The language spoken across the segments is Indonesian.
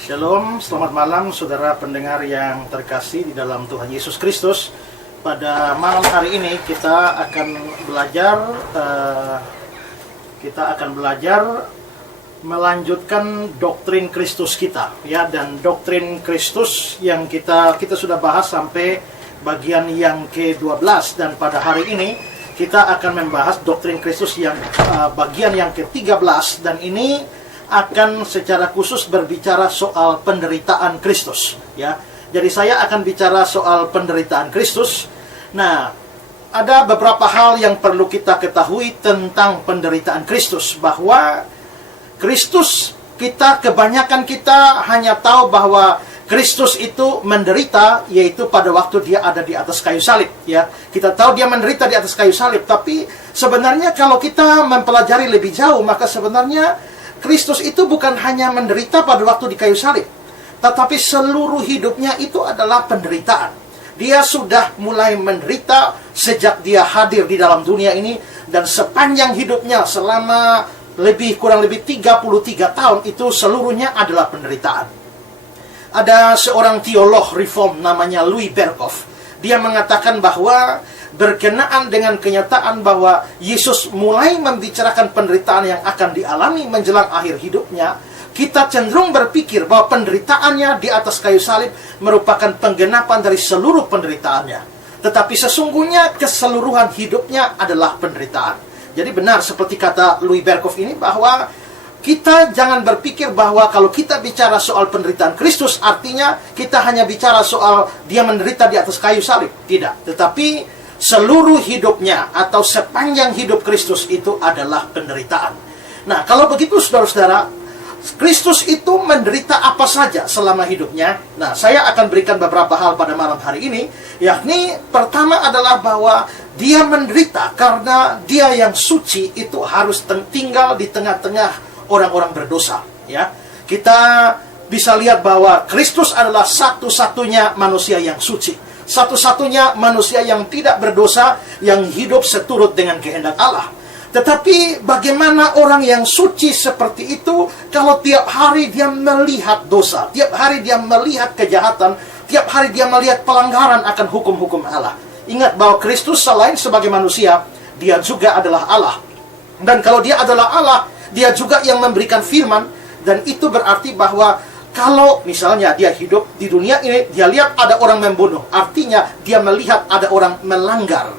Shalom, selamat malam saudara pendengar yang terkasih di dalam Tuhan Yesus Kristus. Pada malam hari ini kita akan belajar melanjutkan doktrin Kristus kita, ya. Dan doktrin Kristus yang kita sudah bahas sampai bagian yang ke-12, dan pada hari ini kita akan membahas doktrin Kristus yang bagian yang ke-13, dan ini akan secara khusus berbicara soal penderitaan Kristus, ya. Jadi saya akan bicara soal penderitaan Kristus. Nah, ada beberapa hal yang perlu kita ketahui tentang penderitaan Kristus, bahwa Kristus, kebanyakan kita hanya tahu bahwa Kristus itu menderita, yaitu pada waktu dia ada di atas kayu salib, ya. Kita tahu dia menderita di atas kayu salib, tapi sebenarnya kalau kita mempelajari lebih jauh, maka sebenarnya Kristus itu bukan hanya menderita pada waktu di kayu salib, tetapi seluruh hidupnya itu adalah penderitaan. Dia sudah mulai menderita sejak dia hadir di dalam dunia ini, dan sepanjang hidupnya selama kurang lebih 33 tahun itu seluruhnya adalah penderitaan. Ada seorang teolog reform namanya Louis Berkhof. Dia mengatakan bahwa berkenaan dengan kenyataan bahwa Yesus mulai membicarakan penderitaan yang akan dialami menjelang akhir hidupnya, kita cenderung berpikir bahwa penderitaannya di atas kayu salib merupakan penggenapan dari seluruh penderitaannya. Tetapi sesungguhnya keseluruhan hidupnya adalah penderitaan. Jadi benar seperti kata Louis Berkhof ini, bahwa kita jangan berpikir bahwa kalau kita bicara soal penderitaan Kristus, artinya kita hanya bicara soal dia menderita di atas kayu salib. Tidak, tetapi seluruh hidupnya atau sepanjang hidup Kristus itu adalah penderitaan. Nah, kalau begitu saudara-saudara, Kristus itu menderita apa saja selama hidupnya? Nah, saya akan berikan beberapa hal pada malam hari ini, yakni pertama adalah bahwa dia menderita karena dia yang suci itu harus tinggal di tengah-tengah orang-orang berdosa, ya. Kita bisa lihat bahwa Kristus adalah satu-satunya manusia yang suci, satu-satunya manusia yang tidak berdosa, yang hidup seturut dengan kehendak Allah. Tetapi bagaimana orang yang suci seperti itu kalau tiap hari dia melihat dosa, tiap hari dia melihat kejahatan, tiap hari dia melihat pelanggaran akan hukum-hukum Allah? Ingat bahwa Kristus selain sebagai manusia, dia juga adalah Allah. Dan kalau dia adalah Allah, dia juga yang memberikan firman. Dan itu berarti bahwa kalau misalnya dia hidup di dunia ini, dia lihat ada orang membunuh, artinya dia melihat ada orang melanggar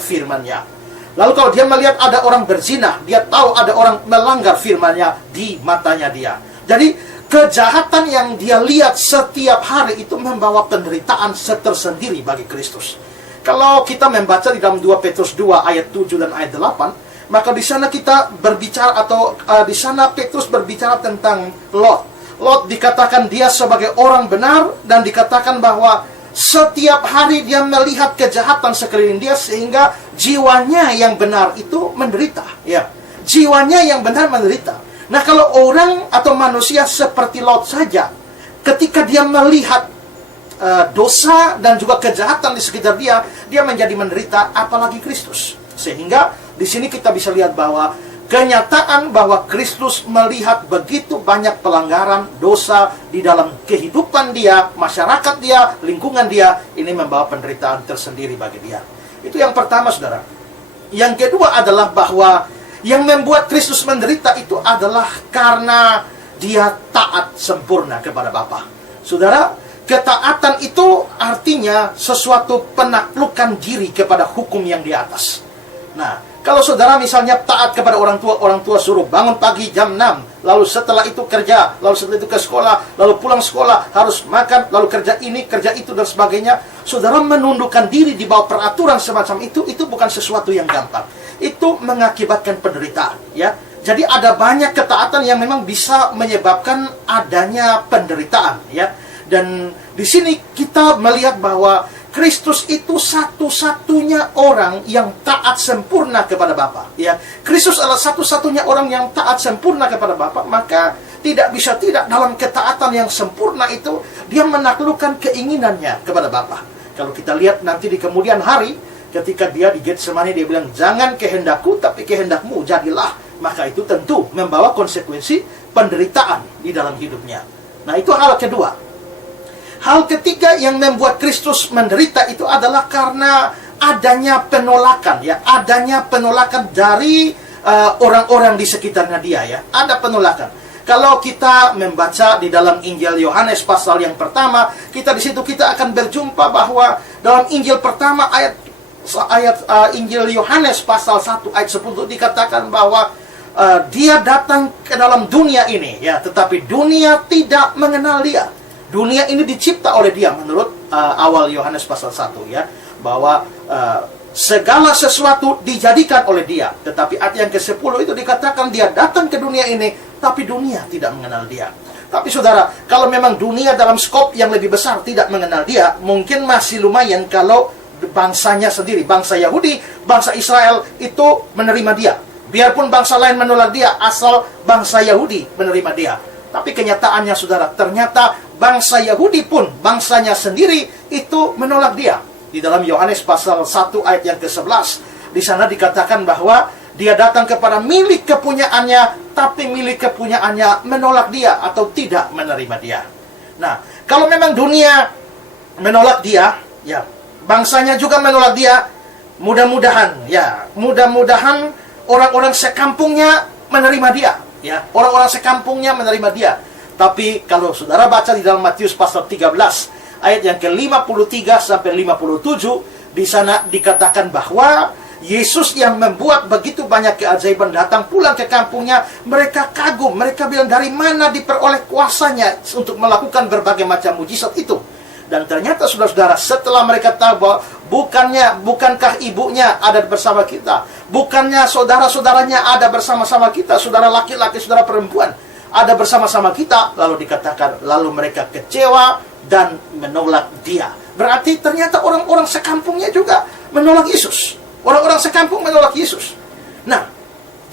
firman-Nya. Lalu kalau dia melihat ada orang berzina, dia tahu ada orang melanggar firman-Nya di matanya dia. Jadi kejahatan yang dia lihat setiap hari itu membawa penderitaan tersendiri bagi Kristus. Kalau kita membaca di dalam 2 Petrus 2 ayat 7 dan ayat 8, maka di sana kita berbicara, atau di sana Petrus berbicara tentang Lot. Lot dikatakan dia sebagai orang benar, dan dikatakan bahwa setiap hari dia melihat kejahatan sekeliling dia, sehingga jiwanya yang benar itu menderita, ya. Jiwanya yang benar menderita. Nah, kalau orang atau manusia seperti Lot saja, ketika dia melihat dosa dan juga kejahatan di sekitar dia, dia menjadi menderita, apalagi Kristus. Sehingga di sini kita bisa lihat bahwa kenyataan bahwa Kristus melihat begitu banyak pelanggaran, dosa di dalam kehidupan dia, masyarakat dia, lingkungan dia, ini membawa penderitaan tersendiri bagi dia. Itu yang pertama, saudara. Yang kedua adalah bahwa yang membuat Kristus menderita itu adalah karena dia taat sempurna kepada Bapa. Saudara, ketaatan itu artinya sesuatu penaklukan diri kepada hukum yang di atas. Nah, kalau saudara misalnya taat kepada orang tua suruh bangun pagi jam 6, lalu setelah itu kerja, lalu setelah itu ke sekolah, lalu pulang sekolah, harus makan, lalu kerja ini, kerja itu, dan sebagainya. Saudara menundukkan diri di bawah peraturan semacam itu bukan sesuatu yang gampang. Itu mengakibatkan penderitaan, ya. Jadi ada banyak ketaatan yang memang bisa menyebabkan adanya penderitaan, ya. Dan di sini kita melihat bahwa Kristus itu satu-satunya orang yang taat sempurna kepada Bapa, ya. Kristus adalah satu-satunya orang yang taat sempurna kepada Bapa, maka tidak bisa tidak dalam ketaatan yang sempurna itu dia menaklukkan keinginannya kepada Bapa. Kalau kita lihat nanti di kemudian hari, ketika dia di Getsemani, dia bilang, "Jangan kehendakku tapi kehendakmu jadilah." Maka itu tentu membawa konsekuensi penderitaan di dalam hidupnya. Nah, itu hal kedua. Hal ketiga yang membuat Kristus menderita itu adalah karena adanya penolakan, ya, adanya penolakan dari orang-orang di sekitarnya dia, ya. Ada penolakan. Kalau kita membaca di dalam Injil Yohanes pasal yang pertama, kita di situ kita akan berjumpa bahwa dalam Injil pertama ayat Injil Yohanes pasal 1 ayat 10 dikatakan bahwa dia datang ke dalam dunia ini, ya, tetapi dunia tidak mengenal dia. Dunia ini dicipta oleh dia menurut awal Yohanes pasal 1, ya, bahwa segala sesuatu dijadikan oleh dia. Tetapi ayat yang ke-10 itu dikatakan dia datang ke dunia ini, tapi dunia tidak mengenal dia. Tapi saudara, kalau memang dunia dalam skop yang lebih besar tidak mengenal dia, mungkin masih lumayan kalau bangsanya sendiri, bangsa Yahudi, bangsa Israel itu menerima dia. Biarpun bangsa lain menolak dia, asal bangsa Yahudi menerima dia. Tapi kenyataannya saudara, ternyata bangsa Yahudi pun, bangsanya sendiri itu menolak dia. Di dalam Yohanes pasal 1 ayat yang ke-11, di sana dikatakan bahwa dia datang kepada milik kepunyaannya, tapi milik kepunyaannya menolak dia atau tidak menerima dia. Nah, kalau memang dunia menolak dia, ya, bangsanya juga menolak dia, mudah-mudahan, ya, mudah-mudahan orang-orang sekampungnya menerima dia, ya, orang-orang sekampungnya menerima dia. Tapi kalau saudara baca di dalam Matius pasal 13 ayat yang ke-53 sampai 57, di sana dikatakan bahwa Yesus yang membuat begitu banyak keajaiban datang pulang ke kampungnya, mereka kagum, mereka bilang dari mana diperoleh kuasanya untuk melakukan berbagai macam mujizat itu. Dan ternyata saudara-saudara, setelah mereka tahu bahwa bukankah ibunya ada bersama kita, bukannya saudara-saudaranya ada bersama-sama kita, saudara laki-laki, saudara perempuan ada bersama-sama kita, lalu dikatakan, lalu mereka kecewa dan menolak dia. Berarti ternyata orang-orang sekampungnya juga menolak Yesus. Orang-orang sekampung menolak Yesus. Nah,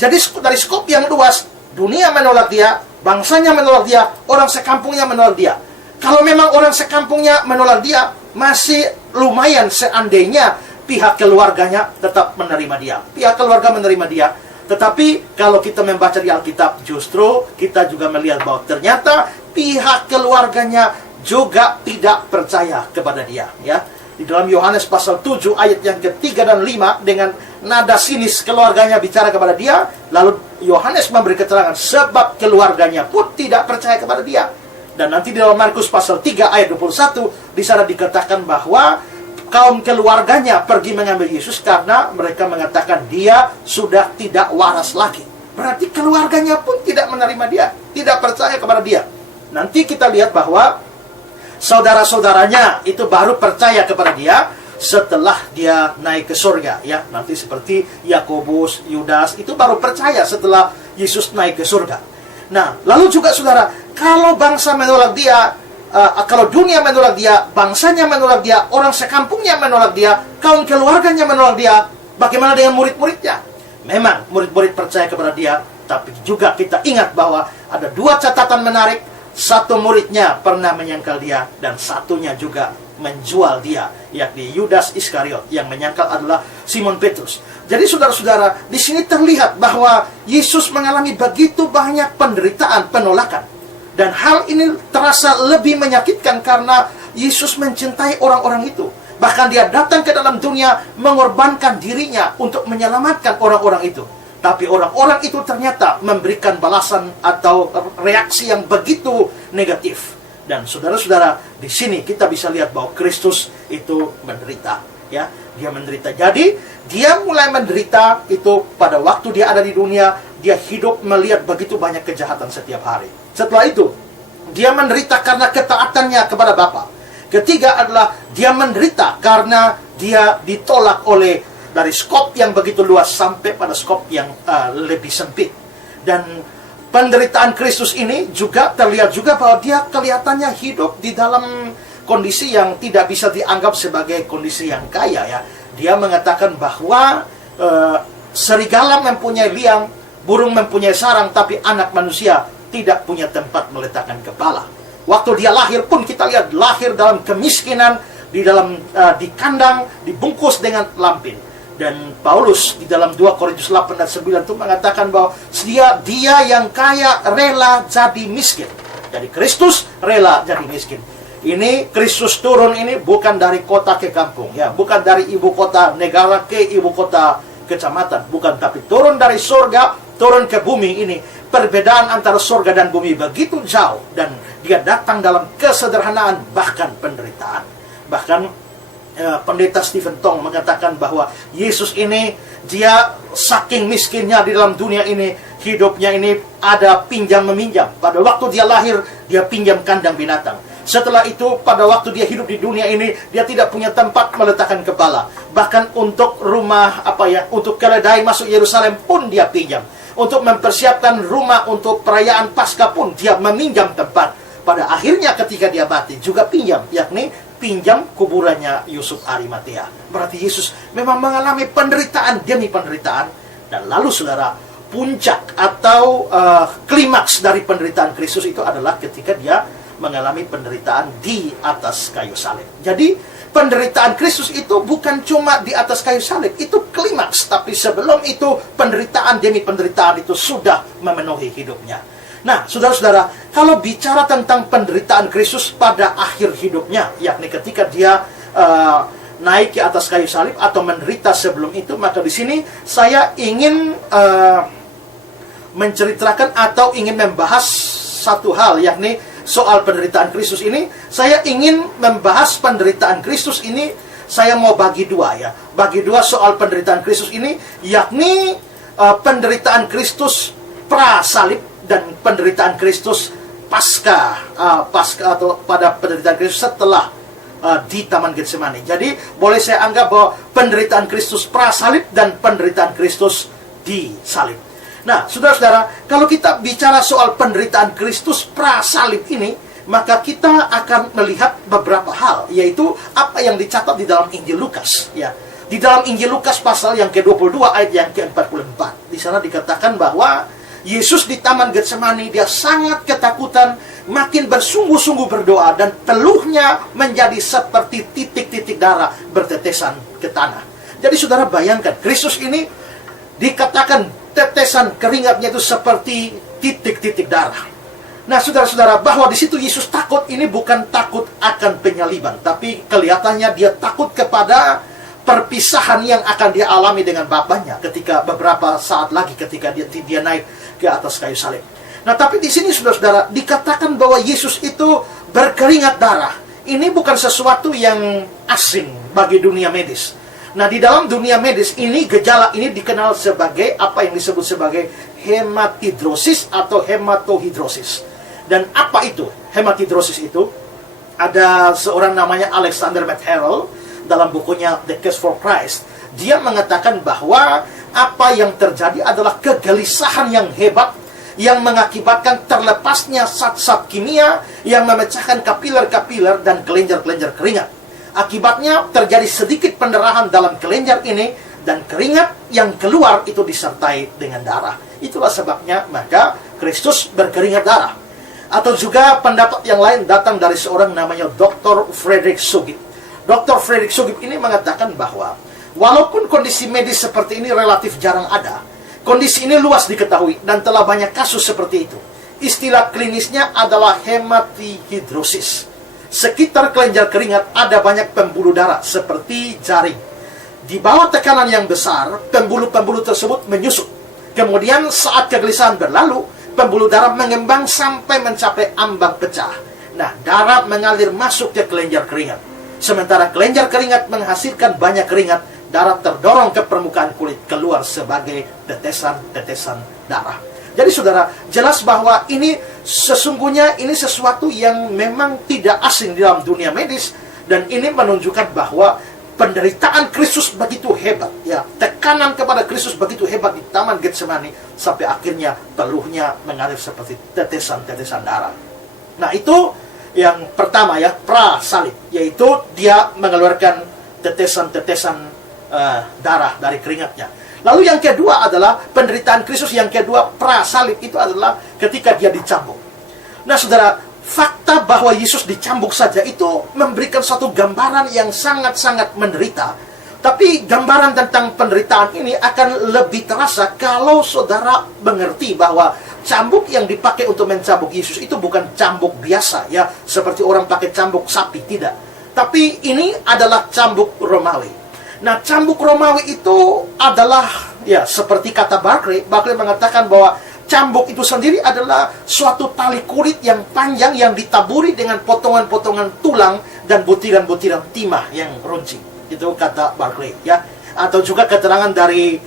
jadi dari skop yang luas, dunia menolak dia, bangsanya menolak dia, orang sekampungnya menolak dia. Kalau memang orang sekampungnya menolak dia, masih lumayan seandainya pihak keluarganya tetap menerima dia. Pihak keluarga menerima dia. Tetapi kalau kita membaca di Alkitab, justru kita juga melihat bahwa ternyata pihak keluarganya juga tidak percaya kepada dia, ya. Di dalam Yohanes pasal 7 ayat yang ke-3 dan 5, dengan nada sinis keluarganya bicara kepada dia, lalu Yohanes memberi keterangan sebab keluarganya pun tidak percaya kepada dia. Dan nanti di dalam Markus pasal 3 ayat 21, di sana dikatakan bahwa kaum keluarganya pergi mengambil Yesus karena mereka mengatakan dia sudah tidak waras lagi. Berarti keluarganya pun tidak menerima dia, tidak percaya kepada dia. Nanti kita lihat bahwa saudara-saudaranya itu baru percaya kepada dia setelah dia naik ke surga, ya. Nanti seperti Yakobus, Yudas itu baru percaya setelah Yesus naik ke surga. Nah, lalu juga saudara, kalau bangsa menolak dia, kalau dunia menolak dia, bangsanya menolak dia, orang sekampungnya menolak dia, kaum keluarganya menolak dia, bagaimana dengan murid-muridnya? Memang murid-murid percaya kepada dia, tapi juga kita ingat bahwa ada dua catatan menarik. Satu muridnya pernah menyangkal dia, dan satunya juga menjual dia, yakni Yudas Iskariot, yang menyangkal adalah Simon Petrus. Jadi saudara-saudara, di sini terlihat bahwa Yesus mengalami begitu banyak penderitaan, penolakan. Dan hal ini terasa lebih menyakitkan karena Yesus mencintai orang-orang itu. Bahkan dia datang ke dalam dunia mengorbankan dirinya untuk menyelamatkan orang-orang itu. Tapi orang-orang itu ternyata memberikan balasan atau reaksi yang begitu negatif. Dan saudara-saudara, di sini kita bisa lihat bahwa Kristus itu menderita, ya. Dia menderita. Jadi, dia mulai menderita itu pada waktu dia ada di dunia, dia hidup melihat begitu banyak kejahatan setiap hari. Setelah itu, dia menderita karena ketaatannya kepada Bapa. Ketiga adalah dia menderita karena dia ditolak oleh dari skop yang begitu luas sampai pada skop yang lebih sempit. Dan penderitaan Kristus ini juga terlihat juga bahwa dia kelihatannya hidup di dalam kondisi yang tidak bisa dianggap sebagai kondisi yang kaya, ya. Dia mengatakan bahwa serigala mempunyai liang, burung mempunyai sarang, tapi anak manusia tidak punya tempat meletakkan kepala. Waktu dia lahir pun kita lihat lahir dalam kemiskinan, di kandang, dibungkus dengan lampin. Dan Paulus di dalam 2 Korintus 8 dan 9 itu mengatakan bahwa dia yang kaya rela jadi miskin. Jadi Kristus rela jadi miskin. Ini Kristus turun ini bukan dari kota ke kampung, ya, bukan dari ibu kota negara ke ibu kota kecamatan, bukan, tapi turun dari surga, turun ke bumi ini. Perbedaan antara surga dan bumi begitu jauh, dan dia datang dalam kesederhanaan, bahkan penderitaan. Bahkan pendeta Stephen Tong mengatakan bahwa Yesus ini, dia saking miskinnya di dalam dunia ini, hidupnya ini ada pinjam meminjam. Pada waktu dia lahir, dia pinjam kandang binatang. Setelah itu, pada waktu dia hidup di dunia ini, dia tidak punya tempat meletakkan kepala. Bahkan untuk rumah, untuk keledai masuk Yerusalem pun dia pinjam. Untuk mempersiapkan rumah untuk perayaan Paskah pun dia meminjam tempat. Pada akhirnya ketika dia mati, juga pinjam, yakni pinjam kuburannya Yusuf Arimatea. Berarti Yesus memang mengalami penderitaan demi penderitaan. Dan lalu saudara, puncak atau klimaks dari penderitaan Kristus itu adalah ketika dia mengalami penderitaan di atas kayu salib. Jadi penderitaan Kristus itu bukan cuma di atas kayu salib, itu klimaks. Tapi sebelum itu, penderitaan demi penderitaan itu sudah memenuhi hidupnya. Nah, saudara-saudara, kalau bicara tentang penderitaan Kristus pada akhir hidupnya, yakni ketika dia naik ke atas kayu salib atau menderita sebelum itu, maka di sini saya ingin menceritakan atau ingin membahas satu hal, yakni soal penderitaan Kristus ini. Saya ingin membahas penderitaan Kristus ini, saya mau bagi dua, ya. Bagi dua soal penderitaan Kristus ini, yakni penderitaan Kristus pra-salib dan penderitaan Kristus pasca atau pada penderitaan Kristus setelah di Taman Getsemani. Jadi boleh saya anggap bahwa penderitaan Kristus pra-salib dan penderitaan Kristus di salib. Nah, saudara-saudara, kalau kita bicara soal penderitaan Kristus pra-salib ini, maka kita akan melihat beberapa hal, yaitu apa yang dicatat di dalam Injil Lukas, ya. Di dalam Injil Lukas pasal yang ke-22 ayat yang ke-44. Di sana dikatakan bahwa Yesus di Taman Getsemani, dia sangat ketakutan, makin bersungguh-sungguh berdoa, dan teluhnya menjadi seperti titik-titik darah bertetesan ke tanah. Jadi saudara bayangkan, Kristus ini dikatakan tetesan keringatnya itu seperti titik-titik darah. Nah, saudara-saudara, bahwa di situ Yesus takut ini bukan takut akan penyaliban, tapi kelihatannya dia takut kepada perpisahan yang akan dia alami dengan Bapaknya ketika beberapa saat lagi ketika dia naik ke atas kayu salib. Nah, tapi di sini saudara-saudara dikatakan bahwa Yesus itu berkeringat darah. Ini bukan sesuatu yang asing bagi dunia medis. Nah, di dalam dunia medis ini, gejala ini dikenal sebagai apa yang disebut sebagai hematidrosis atau hematohidrosis. Dan apa itu hematidrosis itu? Ada seorang namanya Alexander McHerald dalam bukunya The Case for Christ. Dia mengatakan bahwa apa yang terjadi adalah kegelisahan yang hebat yang mengakibatkan terlepasnya zat-zat kimia yang memecahkan kapiler-kapiler dan kelenjar-kelenjar keringat. Akibatnya terjadi sedikit pendarahan dalam kelenjar ini, dan keringat yang keluar itu disertai dengan darah. Itulah sebabnya maka Kristus berkeringat darah. Atau juga pendapat yang lain datang dari seorang namanya Dr. Frederick Sugip. Dr. Frederick Sugip ini mengatakan bahwa walaupun kondisi medis seperti ini relatif jarang ada, kondisi ini luas diketahui dan telah banyak kasus seperti itu. Istilah klinisnya adalah hematihidrosis. Sekitar kelenjar keringat ada banyak pembuluh darah seperti jaring. Di bawah tekanan yang besar, pembuluh-pembuluh tersebut menyusut. Kemudian saat kegelisahan berlalu, pembuluh darah mengembang sampai mencapai ambang pecah. Nah, darah mengalir masuk ke kelenjar keringat. Sementara kelenjar keringat menghasilkan banyak keringat, darah terdorong ke permukaan kulit keluar sebagai tetesan-tetesan darah. Jadi saudara, jelas bahwa ini sesungguhnya ini sesuatu yang memang tidak asing di dalam dunia medis, dan ini menunjukkan bahwa penderitaan Kristus begitu hebat, ya, tekanan kepada Kristus begitu hebat di Taman Getsemani sampai akhirnya teluhnya mengalir seperti tetesan-tetesan darah. Nah, itu yang pertama, ya, pra-salib, yaitu dia mengeluarkan tetesan-tetesan darah dari keringatnya. Lalu yang kedua adalah penderitaan Kristus yang kedua pra-salib itu adalah ketika dia dicambuk. Nah, saudara, fakta bahwa Yesus dicambuk saja itu memberikan satu gambaran yang sangat-sangat menderita Tapi gambaran tentang penderitaan ini akan lebih terasa kalau saudara mengerti bahwa cambuk yang dipakai untuk mencambuk Yesus itu bukan cambuk biasa, ya, seperti orang pakai cambuk sapi, tidak. Tapi ini adalah cambuk Romawi. Nah, cambuk Romawi itu adalah, ya, seperti kata Barclay mengatakan bahwa cambuk itu sendiri adalah suatu tali kulit yang panjang yang ditaburi dengan potongan-potongan tulang dan butiran-butiran timah yang runcing. Itu kata Barclay, ya. Atau juga keterangan dari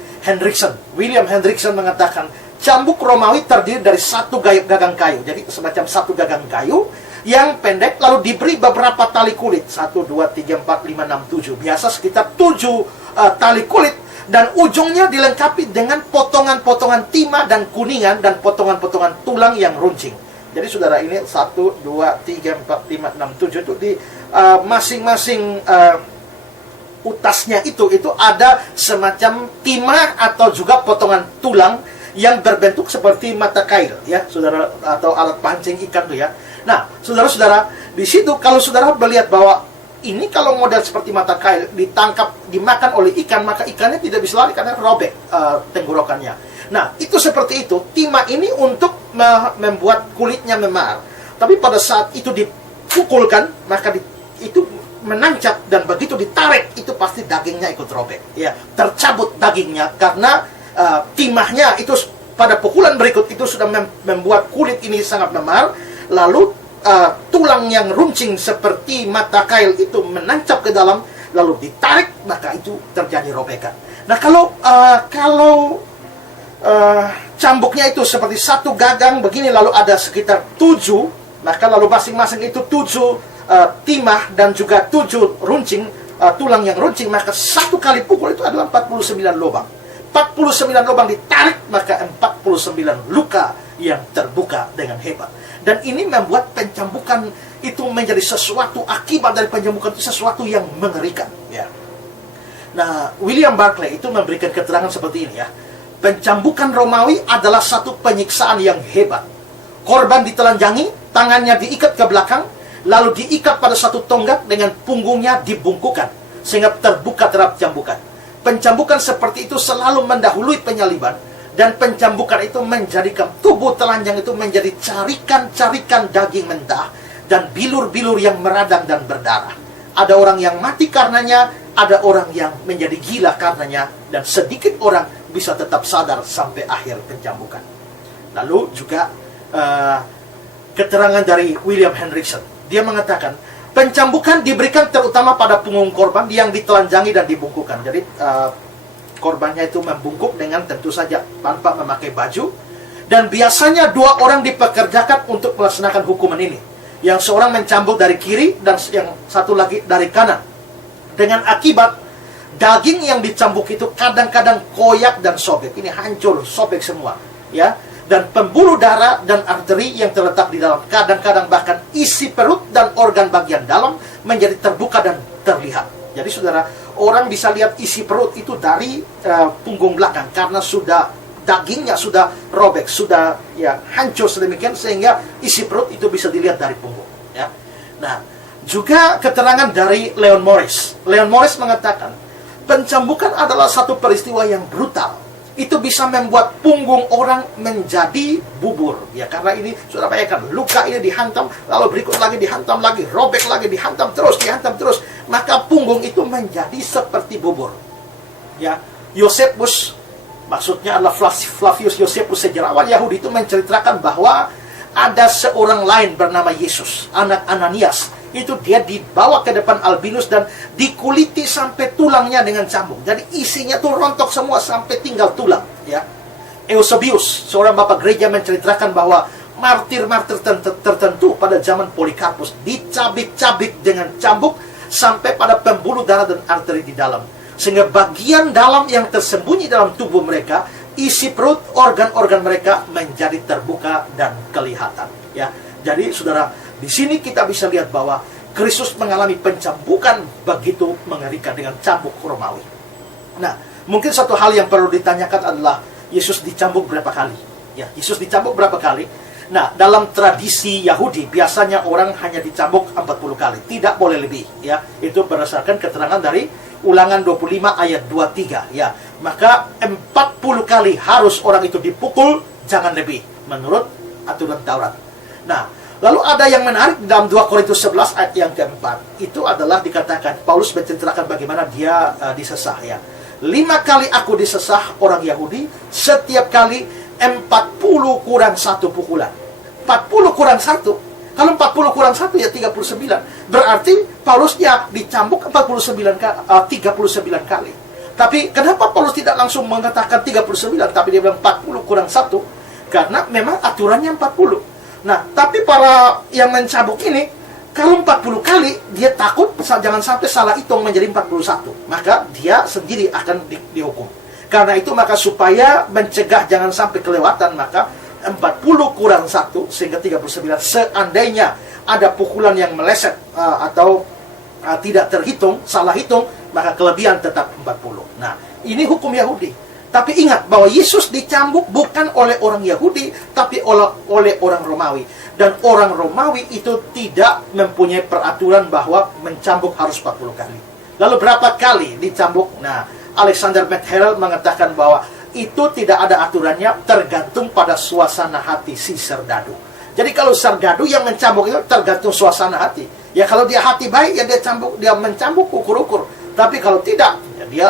William Hendrickson mengatakan cambuk Romawi terdiri dari satu gagang kayu. Jadi semacam satu gagang kayu yang pendek, lalu diberi beberapa tali kulit. 1, 2, 3, 4, 5, 6, 7. Biasa sekitar 7 tali kulit. Dan ujungnya dilengkapi dengan potongan-potongan timah dan kuningan dan potongan-potongan tulang yang runcing. Jadi saudara, ini 1, 2, 3, 4, 5, 6, 7 itu di masing-masing utasnya itu ada semacam timah atau juga potongan tulang yang berbentuk seperti mata kail, ya saudara, atau alat pancing ikan tuh, ya. Nah, saudara-saudara, di situ kalau saudara melihat bahwa ini kalau model seperti mata kail ditangkap, dimakan oleh ikan, maka ikannya tidak bisa lari karena robek tenggorokannya. Nah, itu seperti itu. Timah ini untuk membuat kulitnya memar. Tapi pada saat itu dipukulkan, maka itu menancap, dan begitu ditarik itu pasti dagingnya ikut robek, ya, tercabut dagingnya karena timahnya itu pada pukulan berikut itu sudah membuat kulit ini sangat memar. Lalu tulang yang runcing seperti mata kail itu menancap ke dalam, lalu ditarik, maka itu terjadi robekan. Nah, kalau cambuknya itu seperti satu gagang begini, lalu ada sekitar 7, maka lalu masing-masing itu 7 timah dan juga 7 runcing, tulang yang runcing, maka satu kali pukul itu adalah 49 lubang. 49 lubang ditarik, maka 49 luka yang terbuka dengan hebat. Dan ini membuat pencambukan itu menjadi sesuatu, akibat dari pencambukan itu sesuatu yang mengerikan, ya. Nah, William Barclay itu memberikan keterangan seperti ini, ya. Pencambukan Romawi adalah satu penyiksaan yang hebat. Korban ditelanjangi, tangannya diikat ke belakang, lalu diikat pada satu tonggak dengan punggungnya dibungkukan sehingga terbuka terhadap cambukan. Pencambukan seperti itu selalu mendahului penyaliban, dan pencambukan itu menjadikan tubuh telanjang itu menjadi carikan-carikan daging mentah dan bilur-bilur yang meradang dan berdarah. Ada orang yang mati karenanya, ada orang yang menjadi gila karenanya, dan sedikit orang bisa tetap sadar sampai akhir pencambukan. Lalu juga keterangan dari William Hendrickson. Dia mengatakan, pencambukan diberikan terutama pada punggung korban yang ditelanjangi dan dibungkukan. Jadi korbannya itu membungkuk dengan tentu saja tanpa memakai baju. Dan biasanya 2 orang dipekerjakan untuk melaksanakan hukuman ini. Yang seorang mencambuk dari kiri dan yang satu lagi dari kanan. Dengan akibat daging yang dicambuk itu kadang-kadang koyak dan sobek. Ini hancur, sobek semua, ya. Dan pembuluh darah dan arteri yang terletak di dalam, kadang-kadang bahkan isi perut dan organ bagian dalam menjadi terbuka dan terlihat. Jadi saudara, orang bisa lihat isi perut itu dari punggung belakang karena dagingnya sudah robek, sudah, ya, hancur sedemikian sehingga isi perut itu bisa dilihat dari punggung, ya. Nah, juga keterangan dari Leon Morris. Leon Morris mengatakan, pencambukan adalah satu peristiwa yang brutal. Itu bisa membuat punggung orang menjadi bubur, ya, karena ini sudah bayangkan, luka ini dihantam, lalu berikut lagi dihantam lagi, robek lagi, dihantam terus, maka punggung itu menjadi seperti bubur, ya. Yosepus, maksudnya adalah Flavius Yosepus, sejarawan Yahudi, itu menceritakan bahwa ada seorang lain bernama Yesus, anak Ananias. Itu dia dibawa ke depan Albinus dan dikuliti sampai tulangnya dengan cambuk. Jadi isinya tuh rontok semua sampai tinggal tulang, ya. Eusebius, seorang bapak gereja, menceritakan bahwa martir-martir tertentu pada zaman Polikarpus dicabik-cabik dengan cambuk sampai pada pembuluh darah dan arteri di dalam, sehingga bagian dalam yang tersembunyi dalam tubuh mereka, isi perut, organ-organ mereka menjadi terbuka dan kelihatan, ya. Jadi saudara, di sini kita bisa lihat bahwa Kristus mengalami pencambukan begitu mengerikan dengan cambuk Romawi. Nah, mungkin satu hal yang perlu ditanyakan adalah, Yesus dicambuk berapa kali? Ya, Yesus dicambuk berapa kali? Nah, dalam tradisi Yahudi biasanya orang hanya dicambuk 40 kali, tidak boleh lebih, ya. Itu berdasarkan keterangan dari Ulangan 25 ayat 23 ya. Maka 40 kali harus orang itu dipukul, jangan lebih, menurut aturan Taurat. Nah, lalu ada yang menarik dalam 2 Korintus 11 ayat yang keempat. Itu adalah dikatakan Paulus menceritakan bagaimana dia disesah ya. 5 kali aku disesah orang Yahudi, setiap kali 40 kurang 1 pukulan. 40 kurang 1. Kalau 40 kurang 1 ya 39. Berarti Paulusnya dicambuk 39 kali. Tapi kenapa Paulus tidak langsung mengatakan 39, tapi dia bilang 40 kurang 1? Karena memang aturannya 40. Nah, tapi para yang mencambuk ini, kalau 40 kali, dia takut jangan sampai salah hitung menjadi 41. Maka dia sendiri akan dihukum. Karena itu maka supaya mencegah jangan sampai kelewatan, maka 40 kurang 1 sehingga 39. Seandainya ada pukulan yang meleset atau tidak terhitung, salah hitung, maka kelebihan tetap 40. Nah, ini hukum Yahudi. Tapi ingat bahwa Yesus dicambuk bukan oleh orang Yahudi, tapi oleh orang Romawi. Dan orang Romawi itu tidak mempunyai peraturan bahwa mencambuk harus 40 kali. Lalu berapa kali dicambuk? Nah, Alexander McHale mengatakan bahwa itu tidak ada aturannya, tergantung pada suasana hati si serdadu. Jadi kalau serdadu yang mencambuk itu tergantung suasana hati. Ya kalau dia hati baik, ya dia mencambuk ukur-ukur. Tapi kalau tidak, ya dia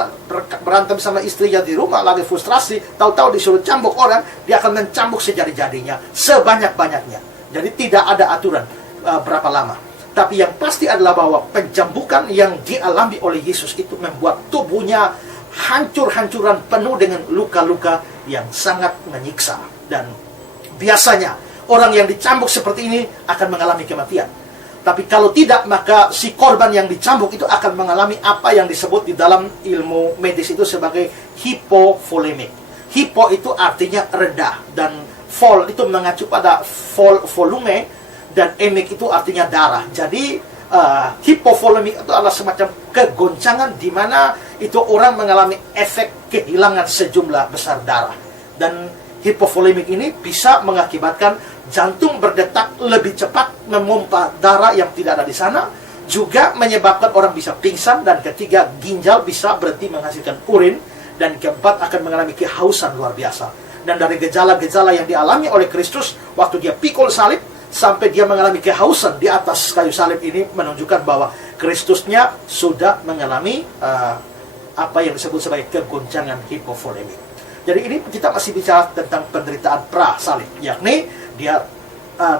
berantem sama istrinya di rumah, lagi frustrasi, tahu-tahu disuruh cambuk orang, dia akan mencambuk sejadi-jadinya, sebanyak-banyaknya. Jadi tidak ada aturan berapa lama. Tapi yang pasti adalah bahwa pencambukan yang dialami oleh Yesus itu membuat tubuhnya hancur-hancuran penuh dengan luka-luka yang sangat menyiksa. Dan biasanya orang yang dicambuk seperti ini akan mengalami kematian. Tapi kalau tidak, maka si korban yang dicambuk itu akan mengalami apa yang disebut di dalam ilmu medis itu sebagai hipovolemik. Hipo itu artinya rendah, dan vol itu mengacu pada volume, dan emik itu artinya darah. Jadi hipovolemik itu adalah semacam kegoncangan di mana itu orang mengalami efek kehilangan sejumlah besar darah. Dan hipovolemik ini bisa mengakibatkan jantung berdetak lebih cepat, memompa darah yang tidak ada di sana, juga menyebabkan orang bisa pingsan, dan ketiga, ginjal bisa berhenti menghasilkan urin, dan keempat, akan mengalami kehausan luar biasa. Dan dari gejala-gejala yang dialami oleh Kristus waktu dia pikul salib sampai dia mengalami kehausan di atas kayu salib ini menunjukkan bahwa Kristusnya sudah mengalami apa yang disebut sebagai kegoncangan hipovolemik. Jadi ini kita masih bicara tentang penderitaan pra-salib, yakni dia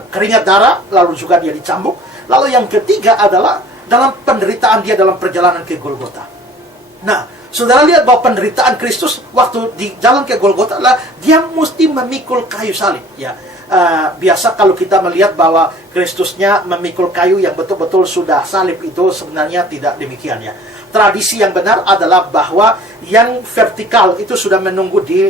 keringat darah, lalu juga dia dicambuk. Lalu yang ketiga adalah dalam penderitaan dia dalam perjalanan ke Golgota. Nah, saudara lihat bahwa penderitaan Kristus waktu di jalan ke Golgota adalah dia mesti memikul kayu salib. Ya, biasa kalau kita melihat bahwa Kristusnya memikul kayu yang betul-betul sudah salib, itu sebenarnya tidak demikian ya. Tradisi yang benar adalah bahwa yang vertikal itu sudah menunggu di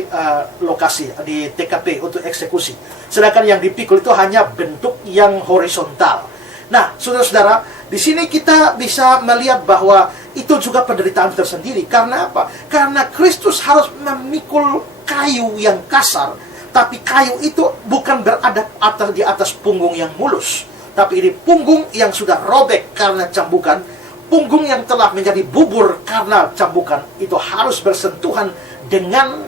lokasi, di TKP untuk eksekusi. Sedangkan yang dipikul itu hanya bentuk yang horizontal. Nah, saudara-saudara, di sini kita bisa melihat bahwa itu juga penderitaan tersendiri. Karena apa? Karena Kristus harus memikul kayu yang kasar. Tapi kayu itu bukan berada di atas punggung yang mulus. Tapi ini punggung yang sudah robek karena cambukan. Punggung yang telah menjadi bubur karena cambukan itu harus bersentuhan dengan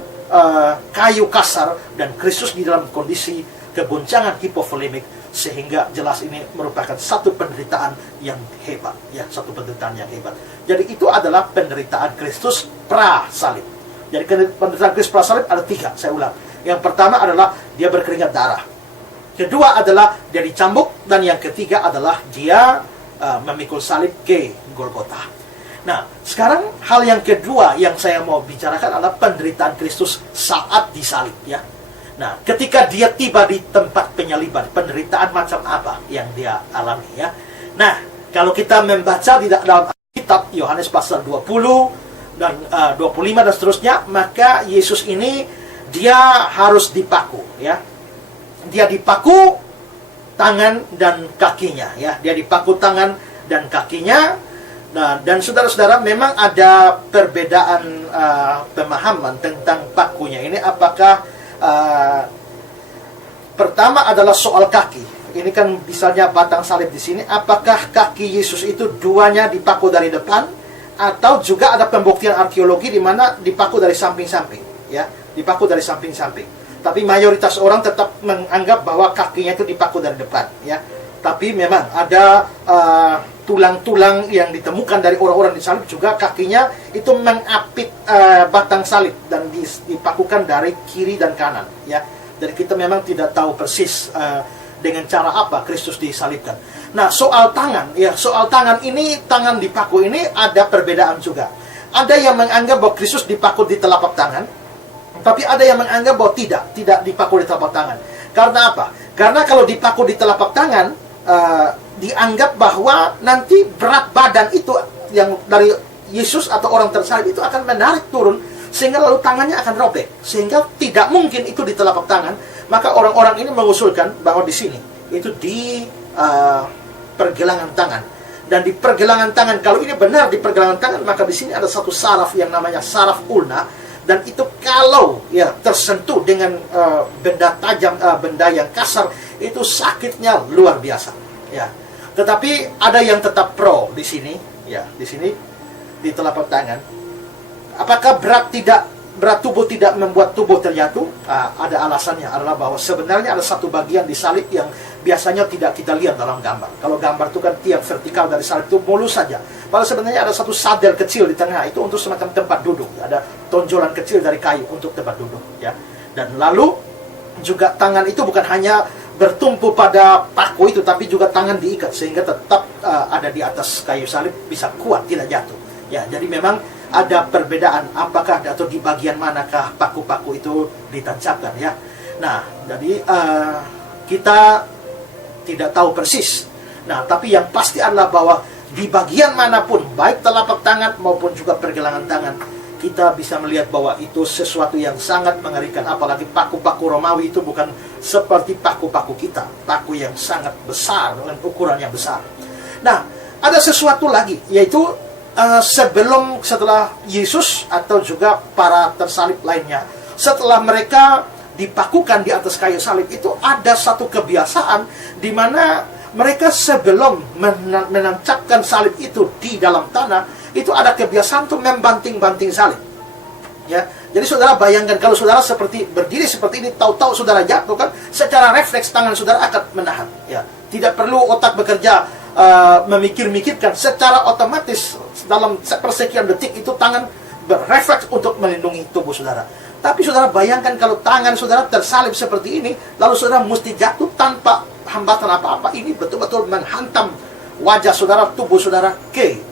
kayu kasar, dan Kristus di dalam kondisi kegoncangan hipovolemik, sehingga jelas ini merupakan satu penderitaan yang hebat ya, satu penderitaan yang hebat. Jadi itu adalah penderitaan Kristus pra-salib. Jadi penderitaan Kristus pra-salib ada 3, saya ulang. Yang pertama adalah dia berkeringat darah, kedua adalah dia dicambuk, dan yang ketiga adalah dia memikul salib ke Golgota. Nah, sekarang hal yang kedua yang saya mau bicarakan adalah penderitaan Kristus saat disalib ya. Nah, ketika dia tiba di tempat penyaliban, penderitaan macam apa yang dia alami ya. Nah, kalau kita membaca di dalam kitab Yohanes pasal 20 dan 25 dan seterusnya, maka Yesus ini dia harus dipaku ya. Dia dipaku tangan dan kakinya ya, dia dipaku tangan dan kakinya. Nah, dan saudara-saudara, memang ada perbedaan pemahaman tentang pakunya ini. Apakah pertama adalah soal kaki. Ini kan misalnya batang salib di sini, apakah kaki Yesus itu duanya dipaku dari depan atau juga ada pembuktian arkeologi di mana dipaku dari samping-samping, ya, dipaku dari samping-samping. Tapi mayoritas orang tetap menganggap bahwa kakinya itu dipaku dari depan, ya. Tapi memang ada tulang-tulang yang ditemukan dari orang-orang di salib juga kakinya itu mengapit batang salib dan dipakukan dari kiri dan kanan, ya. Dan kita memang tidak tahu persis dengan cara apa Kristus disalibkan. Nah, soal tangan, ya, soal tangan ini, tangan dipaku ini ada perbedaan juga. Ada yang menganggap bahwa Kristus dipaku di telapak tangan, tapi ada yang menganggap bahwa tidak dipaku di telapak tangan. Karena apa? Karena kalau dipaku di telapak tangan, dianggap bahwa nanti berat badan itu yang dari Yesus atau orang tersalib itu akan menarik turun, sehingga lalu tangannya akan robek, sehingga tidak mungkin itu di telapak tangan. Maka orang-orang ini mengusulkan bahwa di sini itu di pergelangan tangan. Dan di pergelangan tangan, kalau ini benar di pergelangan tangan, maka di sini ada satu saraf yang namanya saraf ulna, dan itu kalau ya tersentuh dengan benda tajam, benda yang kasar, itu sakitnya luar biasa, ya. Tetapi ada yang tetap pro di sini, ya, di sini di telapak tangan. Apakah berat tubuh tidak membuat tubuh terjatuh? Ada alasannya, adalah bahwa sebenarnya ada satu bagian di salib yang biasanya tidak kita lihat dalam gambar. Kalau gambar itu kan tiap vertikal dari salib itu mulus saja. Padahal sebenarnya ada satu sadel kecil di tengah, itu untuk semacam tempat duduk. Ada tonjolan kecil dari kayu untuk tempat duduk, ya. Dan lalu juga tangan itu bukan hanya bertumpu pada paku itu, tapi juga tangan diikat sehingga tetap ada di atas kayu salib, bisa kuat, tidak jatuh. Ya, jadi memang ada perbedaan apakah atau di bagian manakah paku-paku itu ditancapkan, ya. Nah, jadi kita tidak tahu persis. Nah, tapi yang pasti adalah bahwa di bagian manapun, baik telapak tangan maupun juga pergelangan tangan, kita bisa melihat bahwa itu sesuatu yang sangat mengerikan. Apalagi paku-paku Romawi itu bukan seperti paku-paku kita, paku yang sangat besar dengan ukuran yang besar. Nah, ada sesuatu lagi, yaitu setelah Yesus atau juga para tersalib lainnya, setelah mereka dipakukan di atas kayu salib, itu ada satu kebiasaan di mana mereka sebelum menancapkan salib itu di dalam tanah, itu ada kebiasaan untuk membanting-banting salib, ya. Jadi saudara bayangkan kalau saudara seperti berdiri seperti ini, tahu-tahu saudara jatuh, kan secara refleks tangan saudara akan menahan, ya. Tidak perlu otak bekerja memikir-mikirkan, secara otomatis dalam persekian detik itu tangan berefleks untuk melindungi tubuh saudara. Tapi saudara bayangkan kalau tangan saudara tersalib seperti ini, lalu saudara mesti jatuh tanpa hambatan apa-apa. Ini betul-betul menghantam wajah saudara, tubuh saudara ke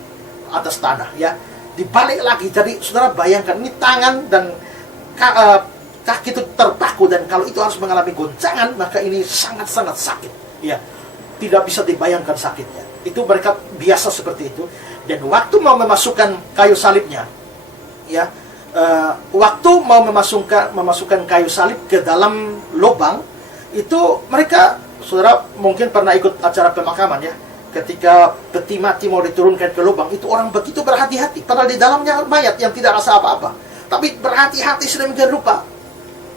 atas tanah, ya. Dibalik lagi, jadi saudara bayangkan ini tangan dan kaki itu terpaku, dan kalau itu harus mengalami goncangan, maka ini sangat-sangat sakit, ya. Tidak bisa dibayangkan sakitnya. Itu mereka biasa seperti itu. Dan waktu mau memasukkan kayu salibnya, ya, waktu mau memasukkan kayu salib ke dalam lubang, itu mereka, saudara mungkin pernah ikut acara pemakaman, ya. Ketika peti mati mau diturunkan ke lubang, itu orang begitu berhati-hati. Padahal di dalamnya mayat yang tidak rasa apa-apa, tapi berhati-hati sedemikian rupa.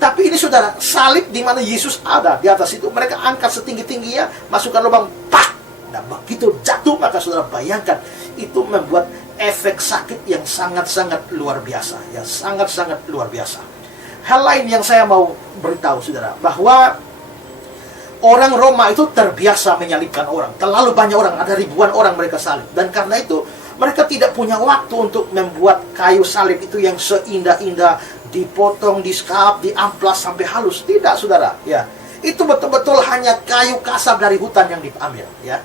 Tapi ini saudara, salib di mana Yesus ada di atas itu, mereka angkat setinggi-tingginya, masukkan lubang, pak. Nah, begitu jatuh, maka saudara bayangkan, itu membuat efek sakit yang sangat-sangat luar biasa, ya, sangat-sangat luar biasa. Hal lain yang saya mau beritahu saudara, bahwa orang Roma itu terbiasa menyalibkan orang. Terlalu banyak orang, ada ribuan orang mereka salib. Dan karena itu mereka tidak punya waktu untuk membuat kayu salib itu yang seindah-indah, dipotong, diskap, diamplas sampai halus. Tidak, saudara, ya. Itu betul-betul hanya kayu kasar dari hutan yang diambil, ya.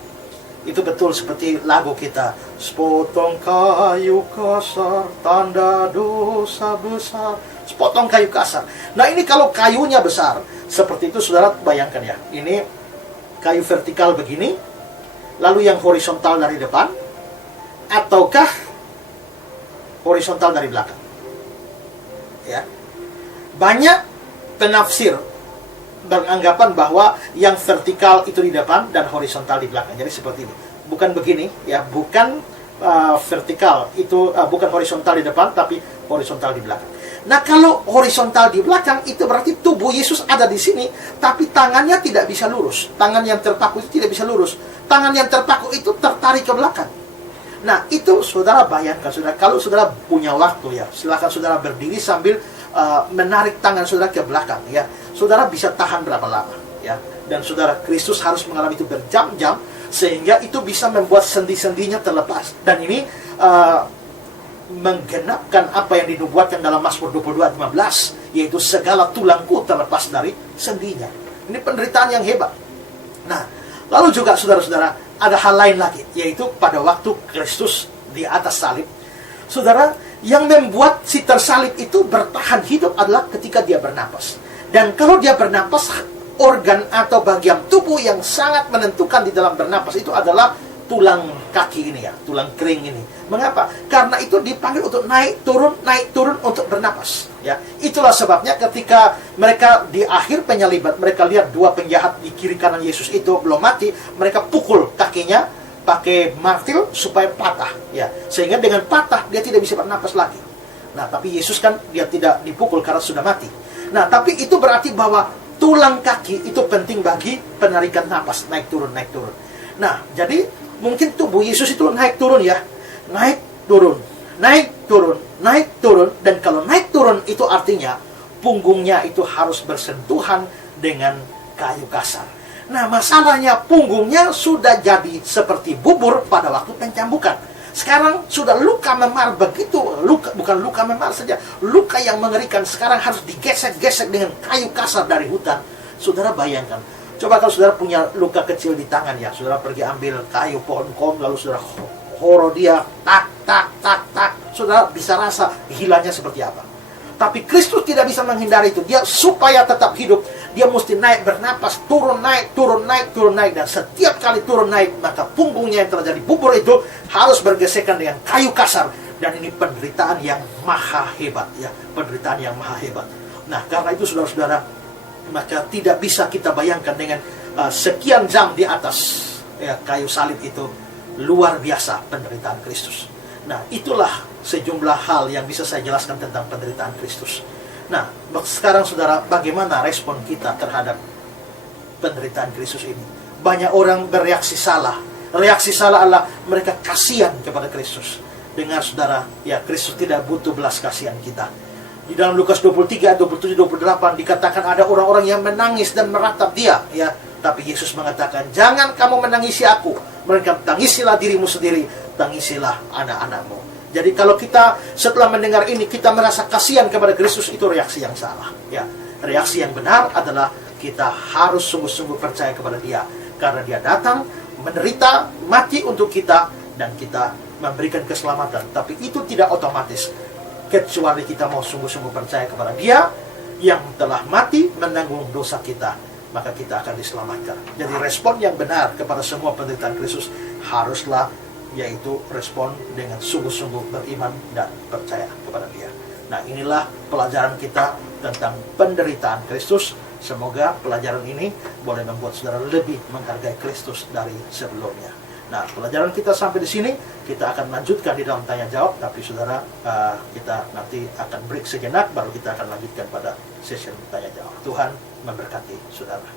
Itu betul seperti lagu kita, sepotong kayu kasar, tanda dosa besar. Sepotong kayu kasar. Nah, ini kalau kayunya besar seperti itu, saudara bayangkan, ya. Ini kayu vertikal begini, lalu yang horizontal dari depan, ataukah horizontal dari belakang, ya. Banyak penafsir beranggapan bahwa yang vertikal itu di depan dan horizontal di belakang. Jadi seperti ini, bukan begini, ya, bukan vertikal itu, bukan horizontal di depan, tapi horizontal di belakang. Nah, kalau horizontal di belakang, itu berarti tubuh Yesus ada di sini, tapi tangannya tidak bisa lurus. Tangan yang terpaku itu tidak bisa lurus. Tangan yang terpaku itu tertarik ke belakang. Nah, itu saudara bayangkan, saudara, kalau saudara punya waktu ya, silakan saudara berdiri sambil menarik tangan saudara ke belakang ya. Saudara bisa tahan berapa lama ya. Dan saudara, Kristus harus mengalami itu berjam-jam sehingga itu bisa membuat sendi-sendinya terlepas. Dan ini menggenapkan apa yang dinubuatkan dalam Mazmur 22:15, yaitu segala tulangku terlepas dari sendinya. Ini penderitaan yang hebat. Nah, lalu juga saudara-saudara, ada hal lain lagi, yaitu pada waktu Kristus di atas salib, saudara, yang membuat si tersalib itu bertahan hidup adalah ketika dia bernapas. Dan kalau dia bernapas, organ atau bagian tubuh yang sangat menentukan di dalam bernapas itu adalah tulang kaki ini ya, tulang kering ini. Mengapa? Karena itu dipanggil untuk naik turun untuk bernapas ya. Itulah sebabnya ketika mereka di akhir penyaliban, mereka lihat dua penjahat di kiri kanan Yesus itu belum mati, mereka pukul kakinya pakai martil supaya patah ya, sehingga dengan patah dia tidak bisa bernapas lagi. Nah, tapi Yesus kan dia tidak dipukul karena sudah mati. Nah, tapi itu berarti bahwa tulang kaki itu penting bagi penarikan napas, naik turun. Nah, jadi mungkin tubuh Yesus itu naik turun ya, naik turun. Dan kalau naik turun itu artinya punggungnya itu harus bersentuhan dengan kayu kasar. Nah, masalahnya punggungnya sudah jadi seperti bubur pada waktu pencambukan. Sekarang sudah luka memar begitu, bukan luka memar saja, luka yang mengerikan. Sekarang harus digesek-gesek dengan kayu kasar dari hutan. Saudara bayangkan, coba kalau saudara punya luka kecil di tangan ya, saudara pergi ambil kayu pohon kom, lalu saudara horo dia, tak, saudara bisa rasa hilangnya seperti apa. Tapi Kristus tidak bisa menghindari itu. Dia supaya tetap hidup, dia mesti naik bernapas, turun naik. Dan setiap kali turun naik, maka punggungnya yang terjadi bubur itu harus bergesekan dengan kayu kasar. Dan ini penderitaan yang maha hebat ya, penderitaan yang maha hebat. Nah, karena itu saudara-saudara, maka tidak bisa kita bayangkan dengan sekian jam di atas ya, kayu salib itu, luar biasa penderitaan Kristus. Nah, itulah sejumlah hal yang bisa saya jelaskan tentang penderitaan Kristus. Nah, sekarang saudara, bagaimana respon kita terhadap penderitaan Kristus ini? Banyak orang bereaksi salah. Reaksi salah adalah mereka kasihan kepada Kristus. Dengar saudara, ya, Kristus tidak butuh belas kasihan kita. Di dalam Lukas 23, 27, 28 dikatakan ada orang-orang yang menangis dan meratap dia ya. Tapi Yesus mengatakan, jangan kamu menangisi aku, melainkan tangisilah dirimu sendiri, tangisilah anak-anakmu. Jadi kalau kita setelah mendengar ini kita merasa kasihan kepada Kristus, itu reaksi yang salah ya. Reaksi yang benar adalah kita harus sungguh-sungguh percaya kepada dia, karena dia datang menderita, mati untuk kita, dan kita memberikan keselamatan. Tapi itu tidak otomatis kecuali kita mau sungguh-sungguh percaya kepada dia yang telah mati menanggung dosa kita, maka kita akan diselamatkan. Jadi respon yang benar kepada semua penderitaan Kristus haruslah yaitu respon dengan sungguh-sungguh beriman dan percaya kepada dia. Nah, inilah pelajaran kita tentang penderitaan Kristus. Semoga pelajaran ini boleh membuat saudara lebih menghargai Kristus dari sebelumnya. Nah, pelajaran kita sampai di sini. Kita akan lanjutkan di dalam tanya jawab, tapi saudara, kita nanti akan break sejenak, baru kita akan lanjutkan pada session tanya jawab. Tuhan memberkati saudara.